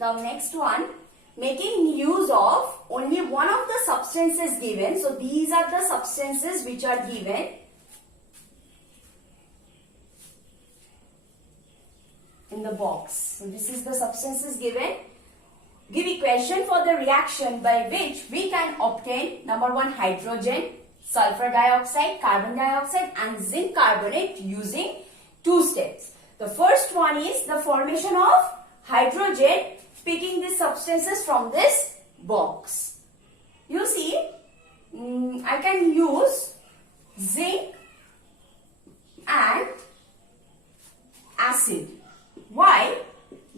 Now next one, making use of only one of the substances given. So these are the substances which are given. In the box. So this is the substances given. Give equation for the reaction by which we can obtain number 1 hydrogen, sulfur dioxide, carbon dioxide and zinc carbonate using 2 steps. The first one is the formation of hydrogen, picking these substances from this box. You see, I can use zinc and acid. Why?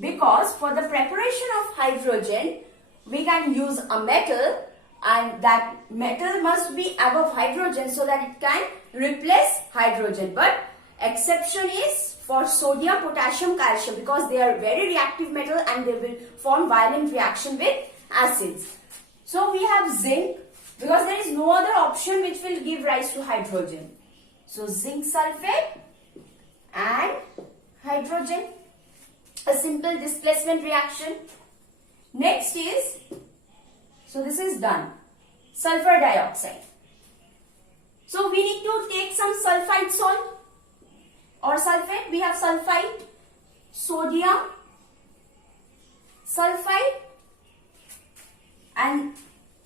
Because for the preparation of hydrogen, we can use a metal and that metal must be above hydrogen so that it can replace hydrogen. But exception is for sodium, potassium, calcium because they are very reactive metal and they will form violent reaction with acids. So we have zinc because there is no other option which will give rise to hydrogen. So zinc sulfate and hydrogen. A simple displacement reaction. Next is, so this is done, sulfur dioxide. So we need to take some sulfide salt or sulfate. We have sulfite, sodium, sulfide, and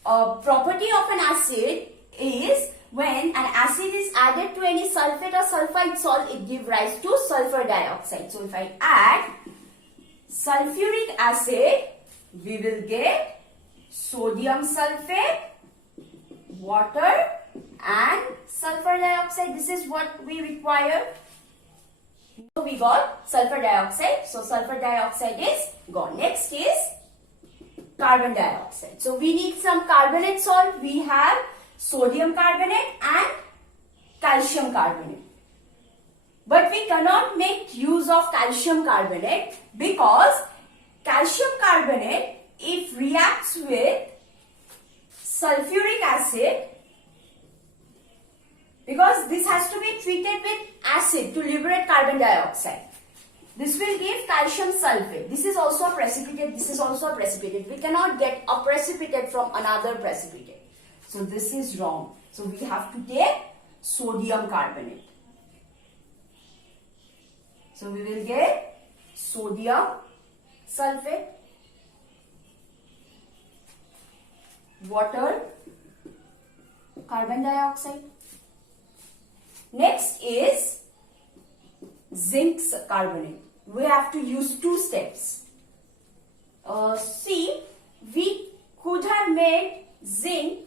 a property of an acid is when an acid is added to any sulfate or sulfide salt, it gives rise to sulfur dioxide. So if I add sulfuric acid, we will get sodium sulfate, water and sulfur dioxide. This is what we require. So we got sulfur dioxide. So sulfur dioxide is gone. Next is carbon dioxide. So we need some carbonate salt. We have sodium carbonate and calcium carbonate. But we cannot make use of calcium carbonate because calcium carbonate, if reacts with sulfuric acid, because this has to be treated with acid to liberate carbon dioxide. This will give calcium sulfate. This is also a precipitate, this is also a precipitate. We cannot get a precipitate from another precipitate. So this is wrong. So we have to take sodium carbonate. So we will get sodium sulfate, water, carbon dioxide. Next is zinc carbonate. We have to use 2 steps. See, we could have made zinc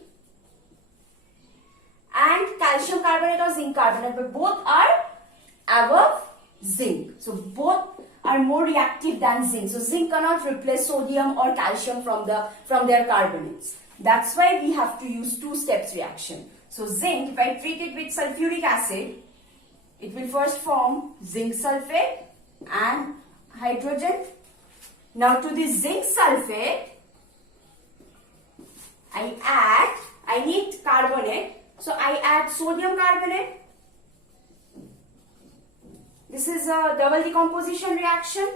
and calcium carbonate or zinc carbonate, but both are above zinc. So both are more reactive than zinc. So zinc cannot replace sodium or calcium from their carbonates. That's why we have to use 2 steps reaction. So zinc, if I treat it with sulfuric acid, it will first form zinc sulfate and hydrogen. Now to this zinc sulfate, I need carbonate. So I add sodium carbonate. This is a double decomposition reaction.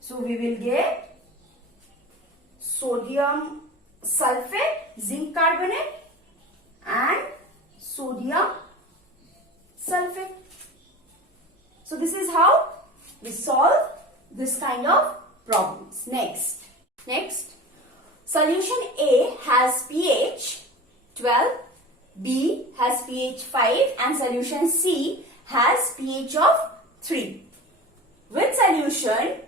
So we will get sodium sulfate, zinc carbonate and sodium sulfate. So this is how we solve this kind of problems. Next, solution A has pH 12, B has pH 5 and solution C has pH of 3. Which solution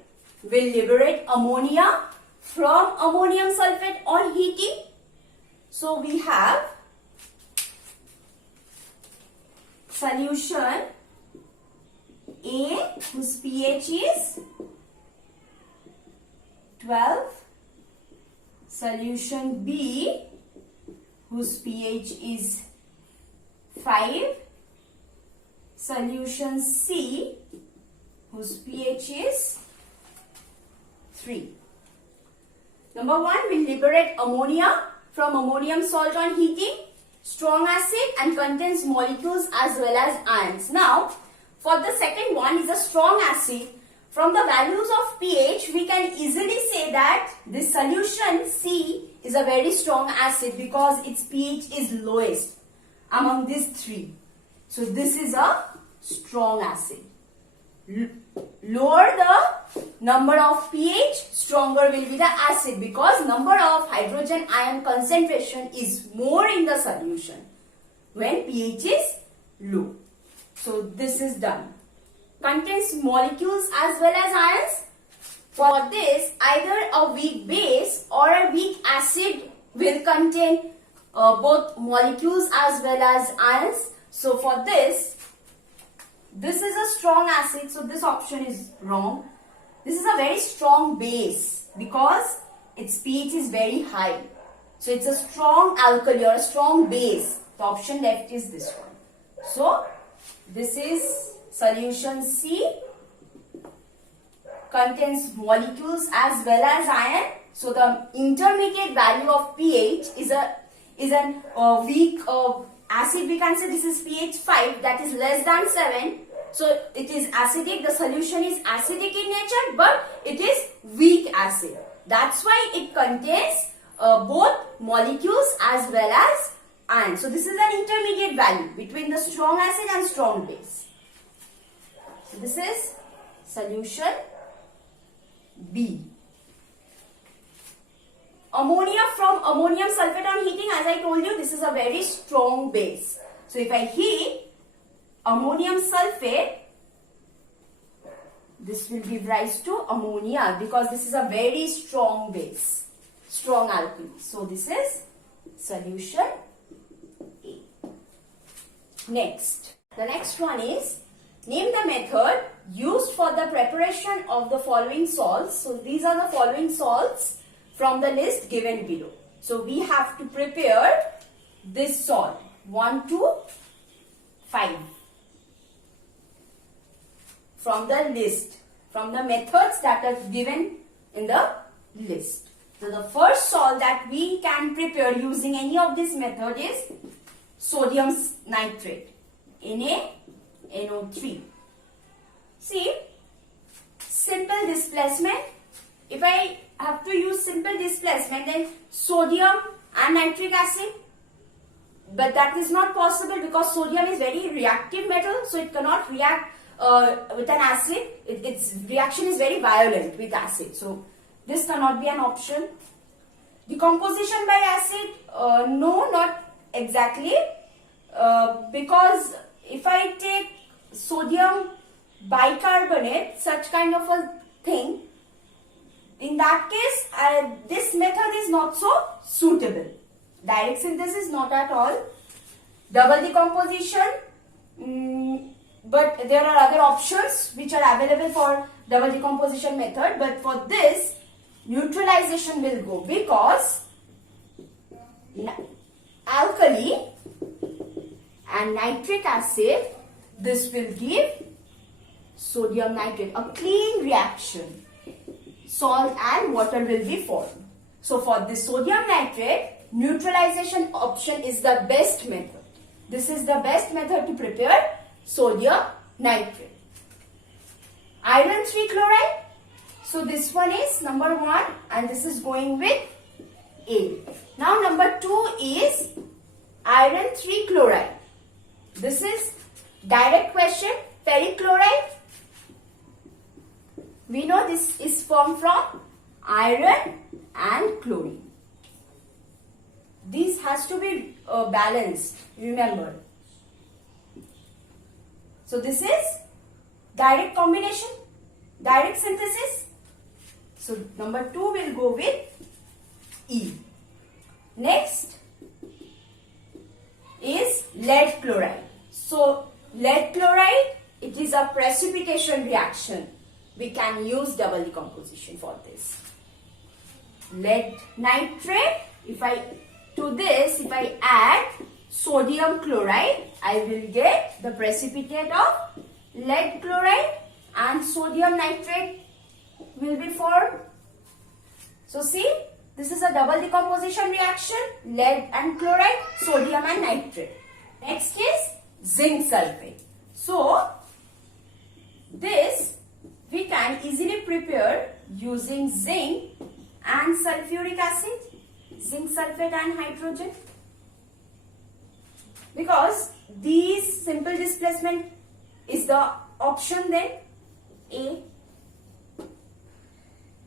will liberate ammonia from ammonium sulfate on heating? So we have solution A whose pH is 12, solution B whose pH is 5, solution C whose pH is 3. Number 1 will liberate ammonia from ammonium salt on heating, strong acid and contains molecules as well as ions. Now, for the second one is a strong acid. From the values of pH, we can easily say that this solution C is a very strong acid because its pH is lowest among these three. So this is a strong acid. Lower the number of pH, stronger will be the acid because number of hydrogen ion concentration is more in the solution when pH is low. So this is done. Contains molecules as well as ions. For this, either a weak base or a weak acid will contain both molecules as well as ions. So for this is a strong acid, so this option is wrong. This is a very strong base because its pH is very high. So it's a strong alkali or a strong base. The option left is this one. So this is solution C, contains molecules as well as ion. So the intermediate value of pH is an weak acid. We can say this is pH 5, that is less than 7. So it is acidic. The solution is acidic in nature, but it is weak acid. That's why it contains both molecules as well as ion. So this is an intermediate value between the strong acid and strong base. So this is solution B. Ammonia from ammonium sulfate on heating, as I told you, this is a very strong base. So if I heat ammonium sulfate, this will give rise to ammonia because this is a very strong base, strong alkali. So this is solution A. Next, the next one is name the method used for the preparation of the following salts. So these are the following salts from the list given below. So we have to prepare this salt 1 to 5 from the list, from the methods that are given in the list. So the first salt that we can prepare using any of this method is sodium nitrate, NaNO3. See, simple displacement. If I have to use simple displacement, then sodium and nitric acid. But that is not possible because sodium is very reactive metal, so it cannot react with an acid. Its reaction is very violent with acid. So this cannot be an option. Decomposition by acid, no, not exactly. Because if I take sodium bicarbonate, such kind of a thing, in that case, this method is not so suitable. Direct synthesis, not at all. Double decomposition, but there are other options which are available for double decomposition method. But for this, neutralization will go because alkali and nitric acid, this will give sodium nitrate, a clean reaction. Salt and water will be formed. So for this sodium nitrate, neutralization option is the best method. This is the best method to prepare sodium nitrate. Iron 3 chloride. So this one is number 1 and this is going with A. Now number 2 is iron 3 chloride. This is direct question. Ferric chloride. We know this is formed from iron and chlorine. This has to be balanced, remember. So this is direct combination, direct synthesis. So number 2 will go with E. Next is lead chloride. So lead chloride, it is a precipitation reaction. We can use double decomposition for this. Lead nitrate, if I add sodium chloride, I will get the precipitate of lead chloride and sodium nitrate will be formed. So see, this is a double decomposition reaction, lead and chloride, sodium and nitrate. Next is zinc sulfate. So this we can easily prepare using zinc and sulfuric acid, zinc sulfate and hydrogen. Because these simple displacement is the option then A,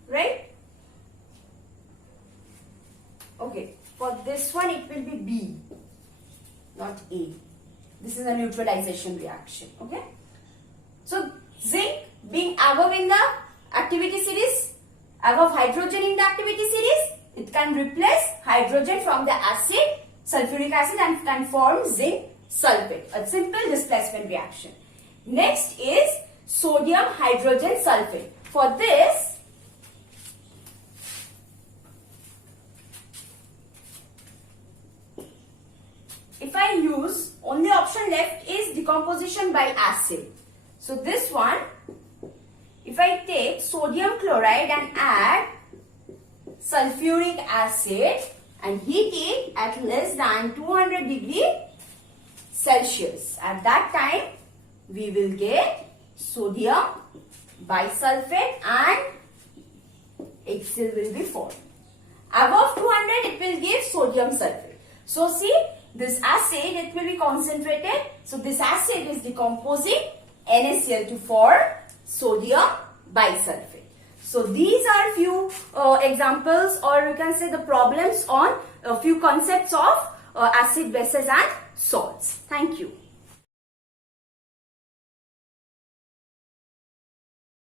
right? Okay, for this one it will be B, not A. This is a neutralization reaction, okay? So zinc being above in the activity series, above hydrogen in the activity series, it can replace hydrogen from the acid, sulfuric acid, and can form zinc sulfate, a simple displacement reaction. Next is sodium hydrogen sulfate. For this, if I use, only option left is decomposition by acid. So this one, if I take sodium chloride and add sulfuric acid and heat it at less than 200 degree Celsius, at that time we will get sodium bisulfate and HCl will be formed. Above 200 it will give sodium sulfate. So see, this acid, it will be concentrated. So this acid is decomposing NaCl to form sodium bisulfate. So these are few examples, or you can say the problems on a few concepts of acid, bases and salts. Thank you.